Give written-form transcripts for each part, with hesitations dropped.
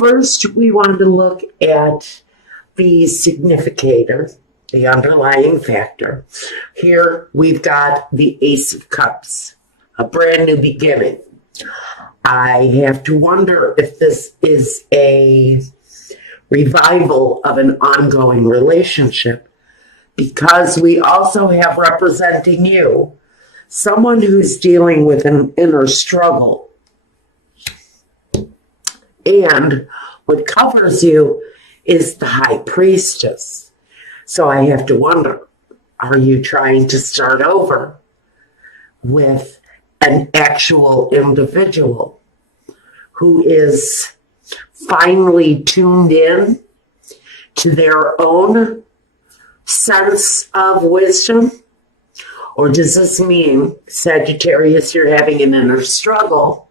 first we want to look at the significator, the underlying factor. Here we've got the Ace of Cups, a brand new beginning. I have to wonder if this is a revival of an ongoing relationship, because we also have representing you someone who's dealing with an inner struggle. And what covers you is the High Priestess. So I have to wonder, are you trying to start over with an actual individual who is finally tuned in to their own sense of wisdom? Or does this mean, Sagittarius, you're having an inner struggle,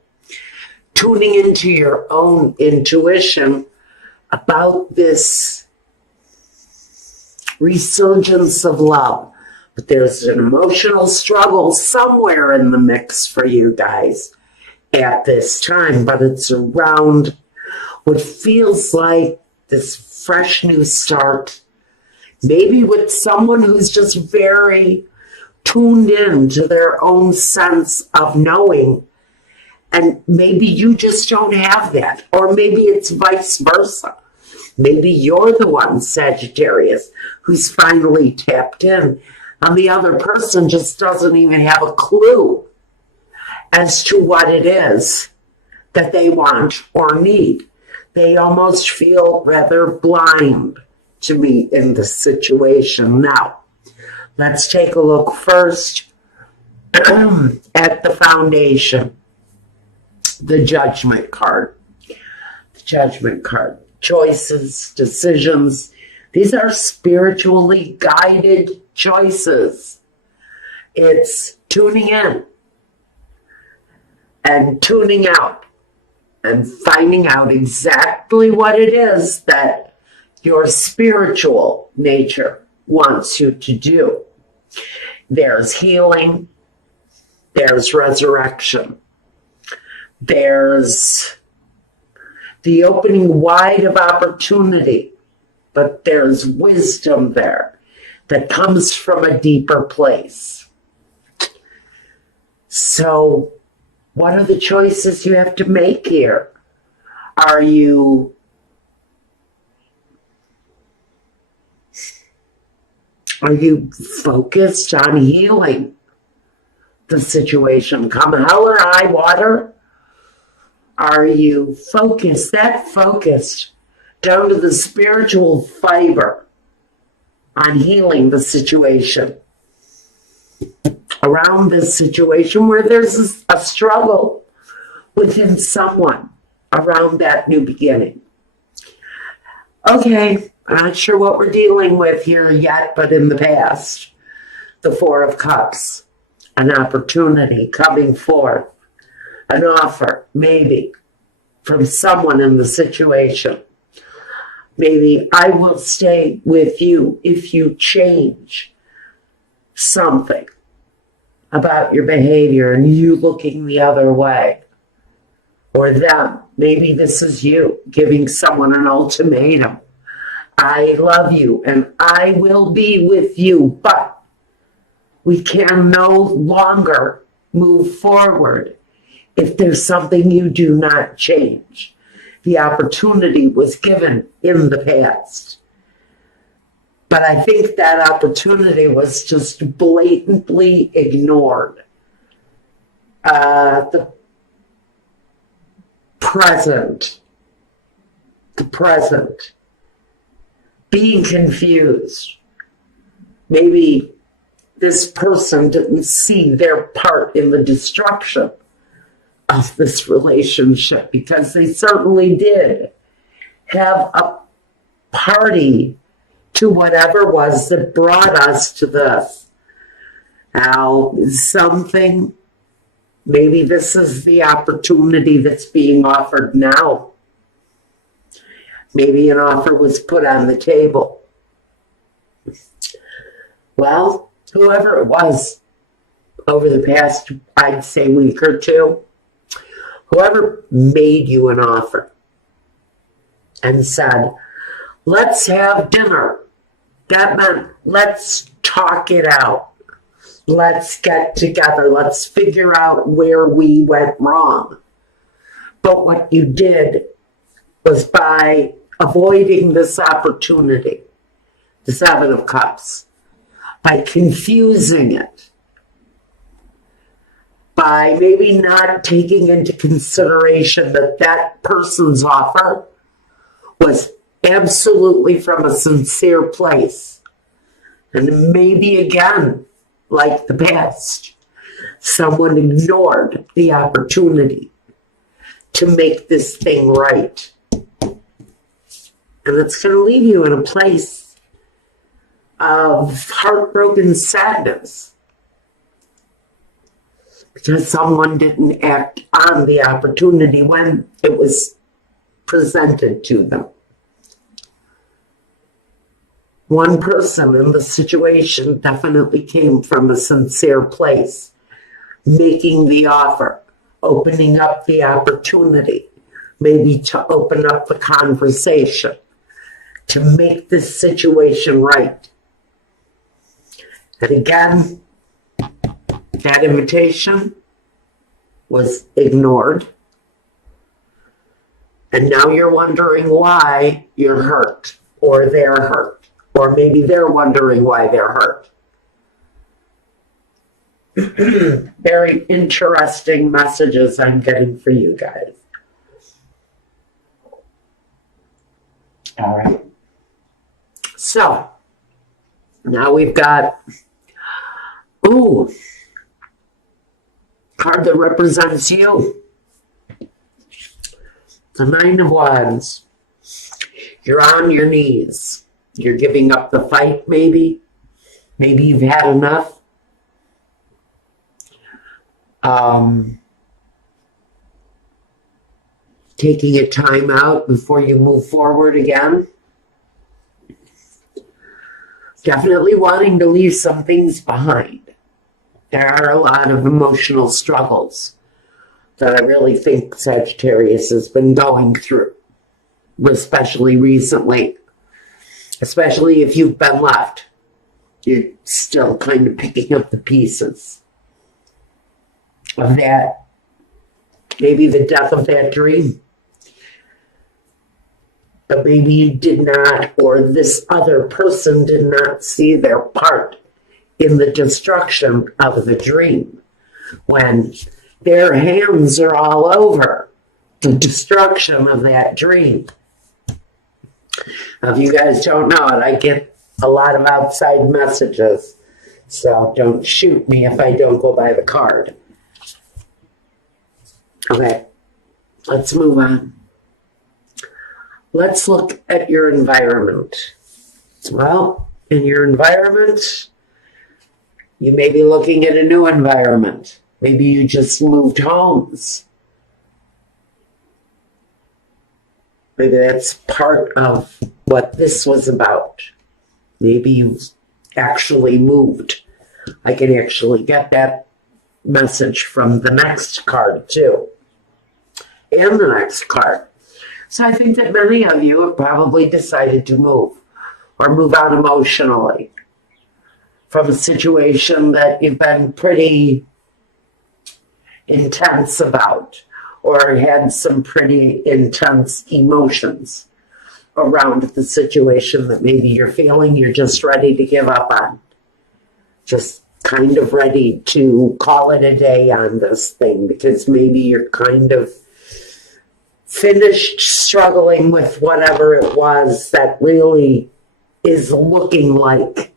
tuning into your own intuition about this resurgence of love? But there's an emotional struggle somewhere in the mix for you guys at this time, but it's around what feels like this fresh new start, maybe with someone who's just very tuned in to their own sense of knowing. And maybe you just don't have that. Or maybe it's vice versa. Maybe you're the one, Sagittarius, who's finally tapped in, and the other person just doesn't even have a clue as to what it is that they want or need. They almost feel rather blind to me in this situation. Now, let's take a look first at the foundation, the Judgment card. The Judgment card. Choices, decisions. These are spiritually guided choices. It's tuning in and tuning out and finding out exactly what it is that your spiritual nature wants you to do. There's healing. There's resurrection. There's the opening wide of opportunity, but there's wisdom there that comes from a deeper place. So, what are the choices you have to make here? Are you focused on healing the situation, come hell or high water? Are you focused down to the spiritual fiber on healing the situation around this situation where there's a struggle within someone around that new beginning? Okay, I'm not sure what we're dealing with here yet, but in the past, the Four of Cups, an opportunity coming forth, an offer, maybe, from someone in the situation. Maybe I will stay with you if you change something about your behavior and you looking the other way. Or them. Maybe this is you giving someone an ultimatum. I love you and I will be with you, but we can no longer move forward if there's something you do not change. The opportunity was given in the past. But I think that opportunity was just blatantly ignored. The present, being confused. Maybe this person didn't see their part in the destruction of this relationship, because they certainly did have a party to whatever was that brought us to this. Now, maybe this is the opportunity that's being offered now. Maybe an offer was put on the table. Well, whoever it was over the past, I'd say, week or two, whoever made you an offer, and said, let's have dinner. That meant let's talk it out. Let's get together. Let's figure out where we went wrong. But what you did was, by avoiding this opportunity, the Seven of Cups, by confusing it, by maybe not taking into consideration that that person's offer was absolutely from a sincere place. And maybe again, like the past, someone ignored the opportunity to make this thing right. And it's going to leave you in a place of heartbroken sadness because someone didn't act on the opportunity when it was presented to them. One person in the situation definitely came from a sincere place, making the offer, opening up the opportunity, maybe to open up the conversation, to make this situation right. And again, that invitation was ignored. And now you're wondering why you're hurt, or they're hurt. Or maybe they're wondering why they're hurt. Very interesting messages I'm getting for you guys. All right. So, now we've got, card that represents you. The Nine of Wands. You're on your knees. You're giving up the fight, maybe. Maybe you've had enough. Taking a time out before you move forward again. Definitely wanting to leave some things behind. There are a lot of emotional struggles that I really think Sagittarius has been going through, especially recently. Especially if you've been left. You're still kind of picking up the pieces of that. Maybe the death of that dream. But maybe you did not, or this other person did not see their part in the destruction of the dream. When their hands are all over the destruction of that dream. Now, if you guys don't know it, I get a lot of outside messages, so don't shoot me if I don't go by the card. Okay, let's move on. Let's look at your environment. Well, in your environment, you may be looking at a new environment. Maybe you just moved homes. Maybe that's part of what this was about. Maybe you actually moved. I can actually get that message from the next card too. And the next card. So I think that many of you have probably decided to move or move on emotionally from a situation that you've been pretty intense about, or had some pretty intense emotions around the situation that maybe you're feeling you're just ready to give up on. Just kind of ready to call it a day on this thing, because maybe you're kind of finished struggling with whatever it was that really is looking like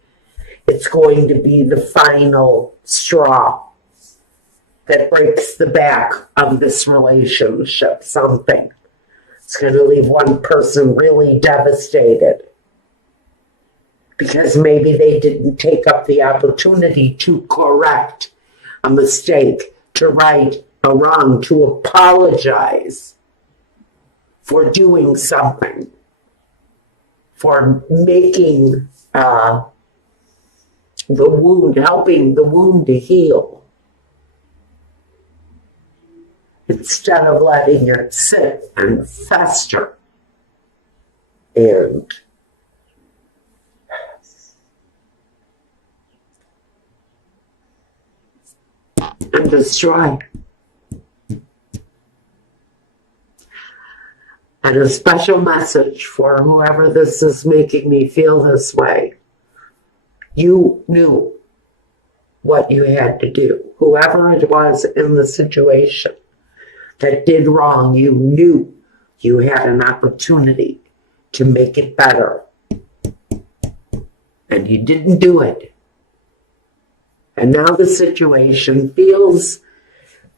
it's going to be the final straw that breaks the back of this relationship, something. It's going to leave one person really devastated because maybe they didn't take up the opportunity to correct a mistake, to right a wrong, to apologize for doing something, for making the wound, helping the wound to heal. Instead of letting it sit and fester. and destroy. And a special message for whoever this is making me feel this way. You knew what you had to do. Whoever it was in the situation that did wrong, you knew you had an opportunity to make it better. And you didn't do it. And now the situation feels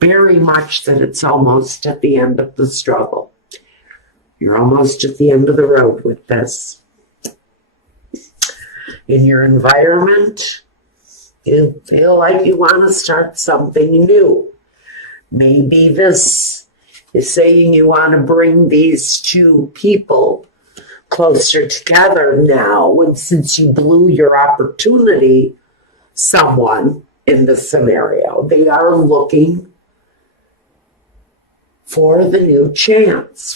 very much that it's almost at the end of the struggle. You're almost at the end of the road with this. In your environment, you feel like you want to start something new. Maybe this is saying you want to bring these two people closer together now, and since you blew your opportunity, someone in the scenario, they are looking for a new chance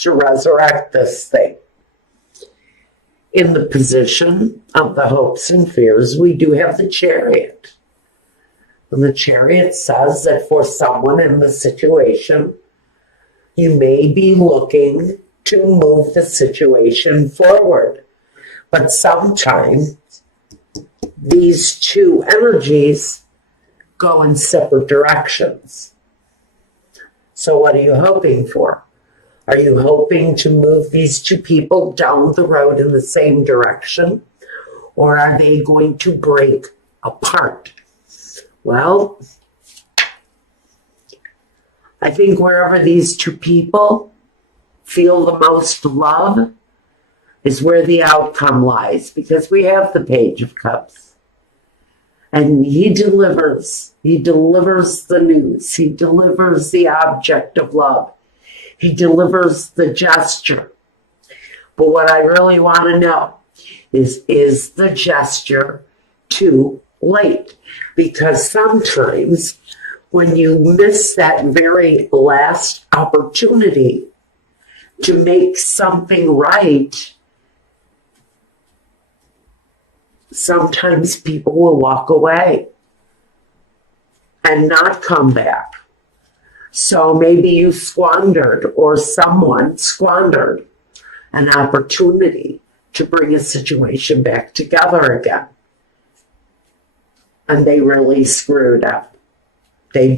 to resurrect this thing. In the position of the hopes and fears, we do have the Chariot. And the Chariot says that for someone in the situation, you may be looking to move the situation forward. But sometimes these two energies go in separate directions. So what are you hoping for? Are you hoping to move these two people down the road in the same direction? Or are they going to break apart? Well, I think wherever these two people feel the most love is where the outcome lies, because we have the Page of Cups. And he delivers the news. He delivers the object of love. He delivers the gesture. But what I really want to know is the gesture too late? Because sometimes when you miss that very last opportunity to make something right, sometimes people will walk away and not come back. So maybe you squandered, or someone squandered, an opportunity to bring a situation back together again. And they really screwed up. They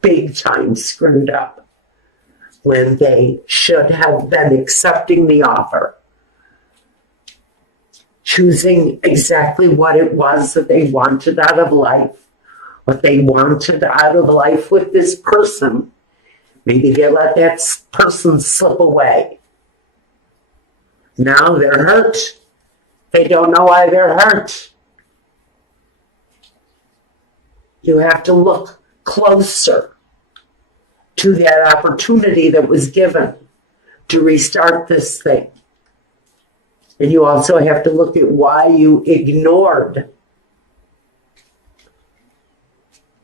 big time screwed up when they should have been accepting the offer, choosing exactly what it was that they wanted out of life, what they wanted out of life with this person. Maybe they let that person slip away. Now they're hurt. They don't know why they're hurt. You have to look closer to that opportunity that was given to restart this thing. And you also have to look at why you ignored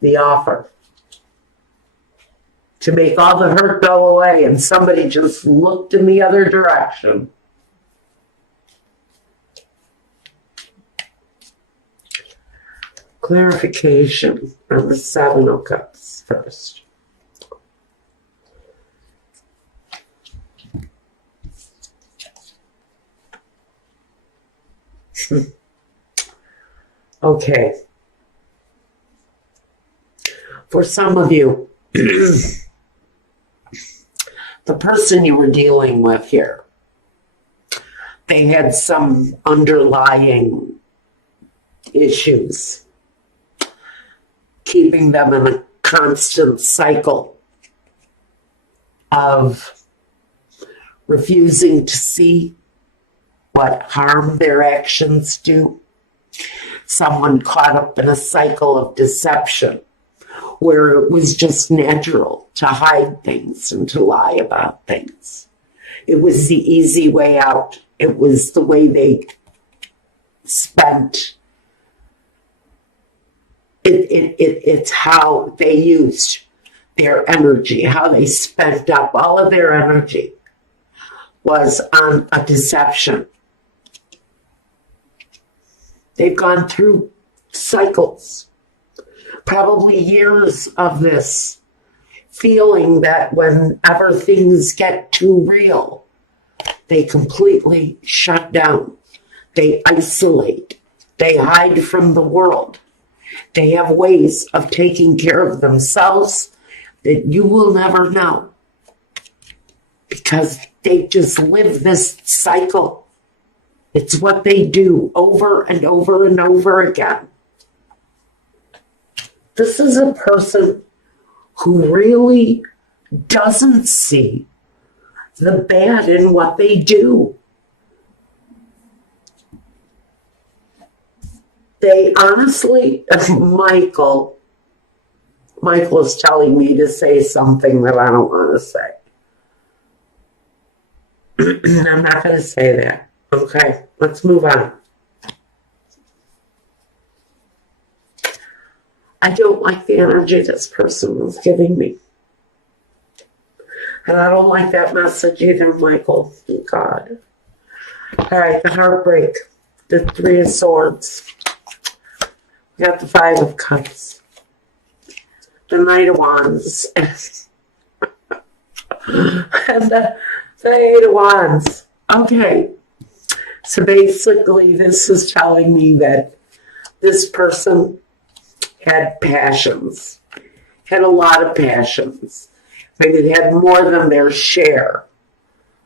the offer. To make all the hurt go away, and somebody just looked in the other direction. Clarification on the Seven of Cups first. Okay. For some of you, the person you were dealing with here, they had some underlying issues, keeping them in a constant cycle of refusing to see what harm their actions do. Someone caught up in a cycle of deception where it was just natural to hide things and to lie about things. It was the easy way out. It was the way they spent. It's how they used their energy, how they spent up all of their energy. was on a deception. They've gone through cycles, probably years of this, feeling that whenever things get too real, they completely shut down. They isolate. They hide from the world. They have ways of taking care of themselves that you will never know, because they just live this cycle. It's what they do over and over and over again. This is a person who really doesn't see the bad in what they do. They honestly, Michael is telling me to say something that I don't want to say. I'm not going to say that. Okay, let's move on. I don't like the energy this person was giving me. And I don't like that message either, Michael. Thank God. All right, the heartbreak. The Three of Swords. We got the Five of Cups. The Knight of Wands. And the Eight of Wands. Okay. So basically, this is telling me that this person had passions, had a lot of passions. Maybe they had more than their share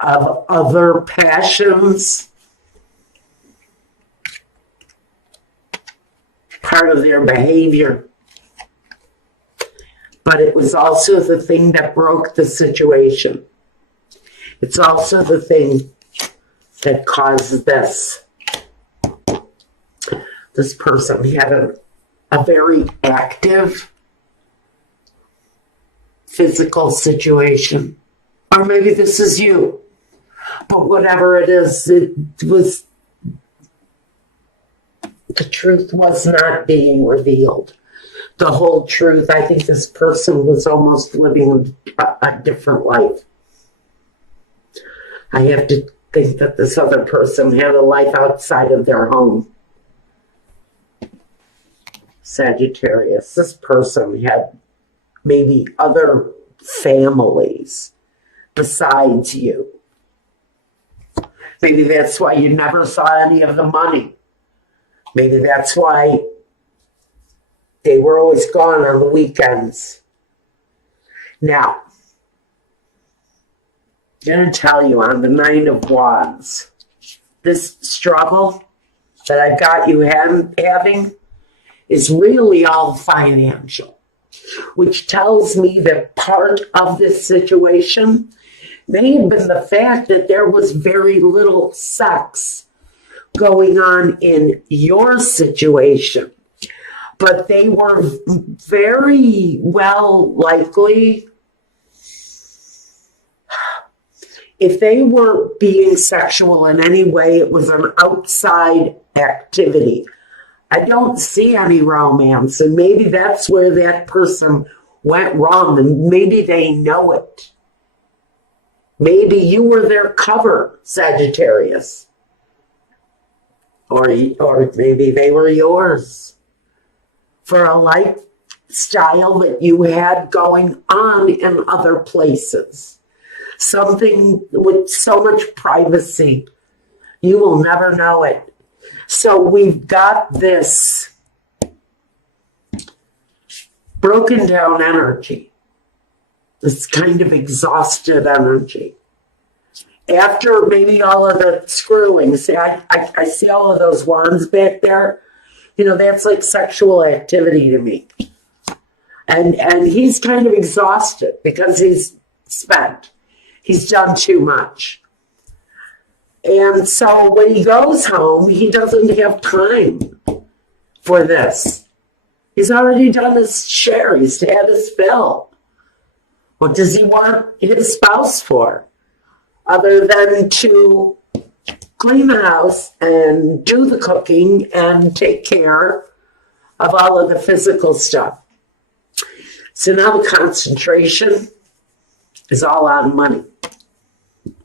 of other passions, part of their behavior. But it was also the thing that broke the situation. It's also the thing that caused this. This person had a very active physical situation. Or maybe this is you. But whatever it is, it was, the truth was not being revealed. The whole truth. I think this person was almost living a different life. I have to think that this other person had a life outside of their home. Sagittarius. This person had maybe other families besides you. Maybe that's why you never saw any of the money. Maybe that's why they were always gone on the weekends. Now, I'm going to tell you on the Nine of Wands, this struggle that I've got you having is really all financial, which tells me that part of this situation may have been the fact that there was very little sex going on in your situation. But they were very well likely, if they weren't being sexual in any way, it was an outside activity. I don't see any romance, and maybe that's where that person went wrong, and maybe they know it. Maybe you were their cover, Sagittarius. Or maybe they were yours for a lifestyle that you had going on in other places. Something with so much privacy. You will never know it. So we've got this broken down energy, this kind of exhausted energy. After maybe all of the screwing, see, I see all of those wands back there. You know, that's like sexual activity to me. And he's kind of exhausted because he's spent. He's done too much. And so when he goes home, he doesn't have time for this. He's already done his share. He's had his fill. What does he want his spouse for? Other than to clean the house and do the cooking and take care of all of the physical stuff. So now the concentration is all on money.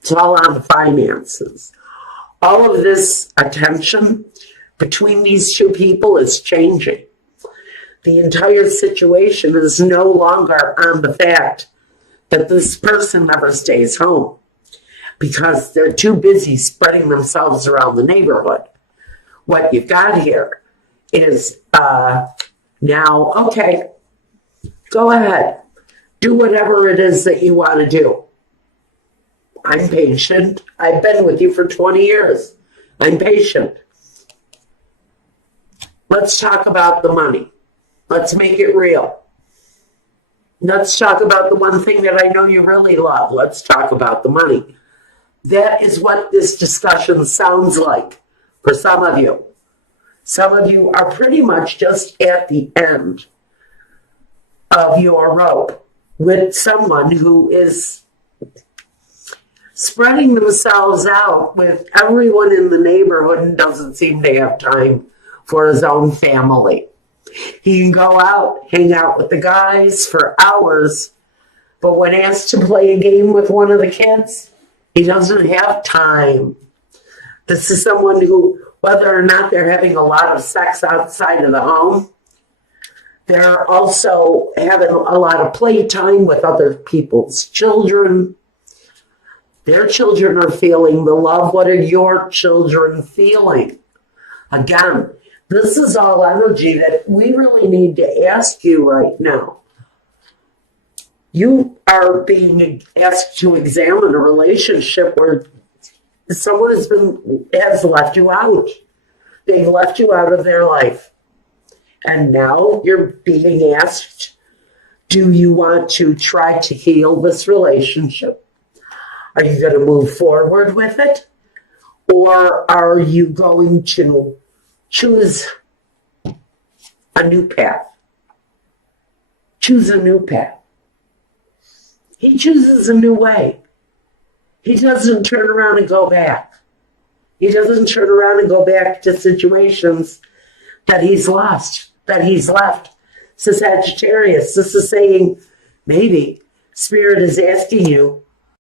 It's all on finances. All of this attention between these two people is changing. The entire situation is no longer on the fact that this person never stays home because they're too busy spreading themselves around the neighborhood. What you've got here is now, okay, go ahead. Do whatever it is that you want to do. I'm patient. I've been with you for 20 years. I'm patient. Let's talk about the money. Let's make it real. Let's talk about the one thing that I know you really love. Let's talk about the money. That is what this discussion sounds like for some of you. Some of you are pretty much just at the end of your rope with someone who is spreading themselves out with everyone in the neighborhood and doesn't seem to have time for his own family. He can go out, hang out with the guys for hours, but when asked to play a game with one of the kids, he doesn't have time. This is someone who, whether or not they're having a lot of sex outside of the home, they're also having a lot of playtime with other people's children. Their children are feeling the love. What are your children feeling? Again, this is all energy that we really need to ask you right now. You are being asked to examine a relationship where someone has left you out. They've left you out of their life. And now you're being asked, do you want to try to heal this relationship? Are you going to move forward with it? Or are you going to choose a new path? Choose a new path. He chooses a new way. He doesn't turn around and go back. He doesn't turn around and go back to situations that he's lost, that he's left. So Sagittarius, this is saying maybe Spirit is asking you